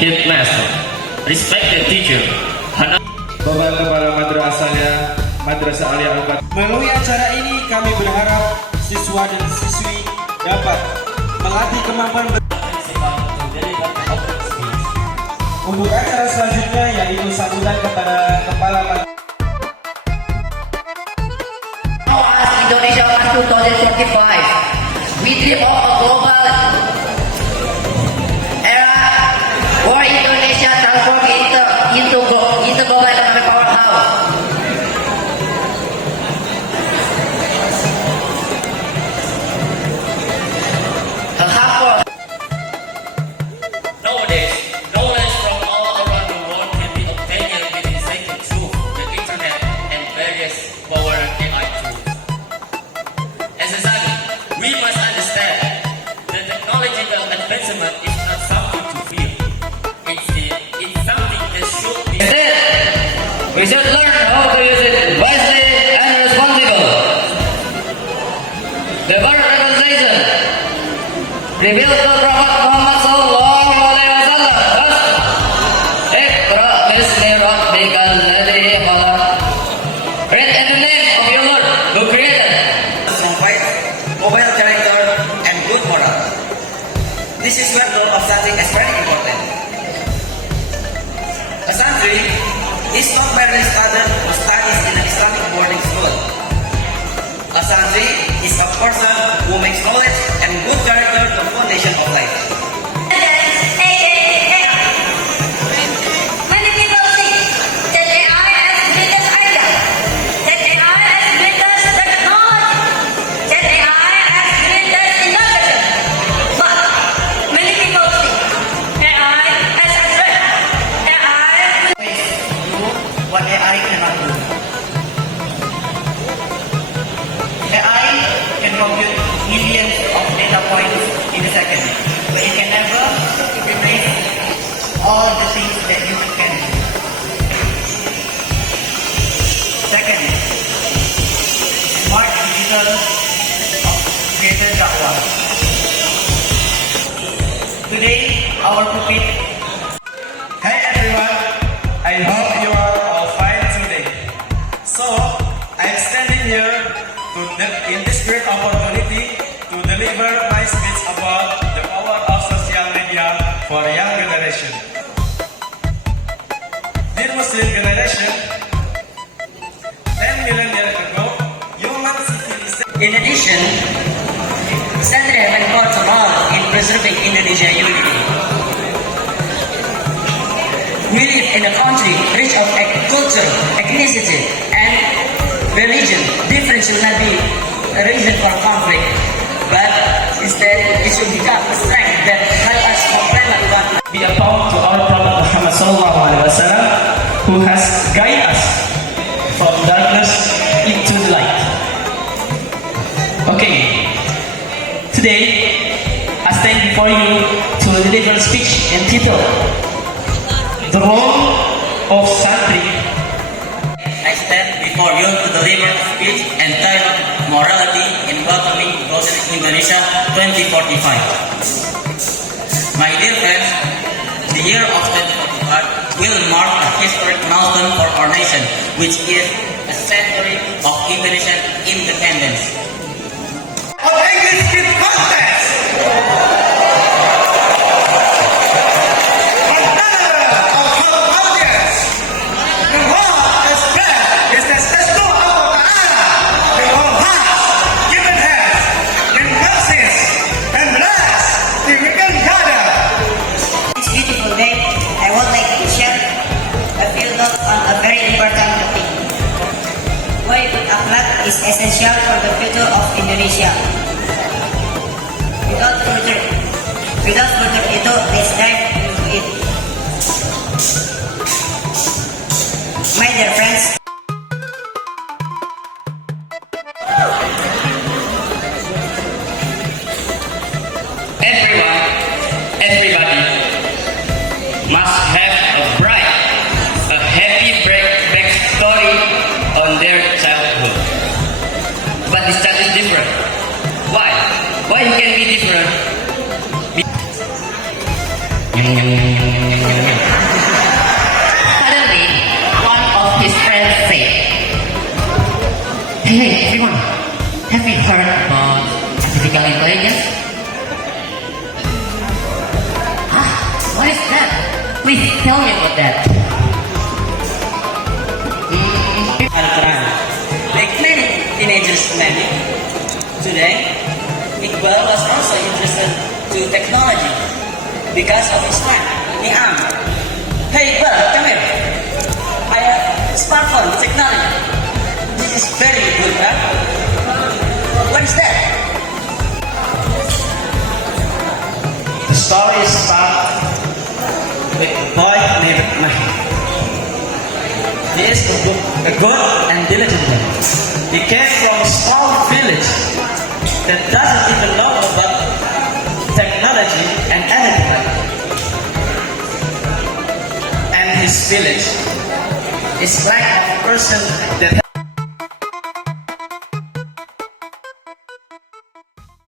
Headmaster, respected teacher, Bapak Kepala Madrasah Alia Al-Fatihah. Melalui acara ini kami berharap siswa dan siswi dapat melatih kemampuan untuk acara selanjutnya, yaitu sambutan kepada Kepala Indonesia 2045. We dream of a global era where Indonesia transform into global economic powerhouse. nowadays, knowledge from all around the world can be obtained within seconds through the internet and various power AI tools. As a result, we must understand that technological advancement is not something to fear. It's something that should be. Instead, we should learn how to use it wisely and responsible. The word reconciliation revealed to Prophet Muhammad sallallahu alaihi wasallam thus: Iqra bismi rabbikal ladzi khalaq. Read in the name of your Lord who created. Provide mobile character and good moral. This is where the role of santri is very important. A santri is not merely who studies in an Islamic boarding school. A santri is a person who makes knowledge and good character the foundation of life. Many people think that AI has the greatest idea, that AI has the greatest technology, that AI has the greatest innovation. But many people think AI has a threat. AI Do what AI cannot do. AI can compute millions of data points in a second, but it can never replace all the things that you can do. Second, smart digital created da'wah. Today, our topic. Hey everyone, I hope you are all fine today. So, I'm standing here in this great opportunity to deliver my speech about the power of social media for the young generation. Dear Muslim generation, 10 million years ago, human civilization. In addition, Santri have an important role in preserving Indonesian unity. We live in a country rich of culture, ethnicity, and religion. Difference should not be a reason for conflict, but instead it should become a strength that help us complement one another. Be upon to our Prophet Muhammad sallallahu alaihi wasallam, who has guided us from darkness into the light. Okay, today I stand before you to deliver a speech entitled "The Role of Santri." I stand before you to deliver a speech entitled Morality in Welcoming Golden Indonesia 2045. My dear friends, the year of 2045 will mark a historic milestone for our nation, which is a century of Indonesian independence. Of English Speed Contest! This beautiful day, I would like to share a few thoughts on a very important topic. Why good akhlak is essential for the future of Indonesia. Without further ado, let's dive into it. My dear friends, Everybody must have a bright, a tell me about that. Al-Quran. Like many teenagers maybe, today, Iqbal was also interested to technology because of his friend, Ni'am. Hey Iqbal, come here. I have smartphone technology. This is very good, huh? What is that? The story is about a boy named Nahi. He is a good and diligent man. He came from a small village that doesn't even know about technology and anything. And his village is like a person that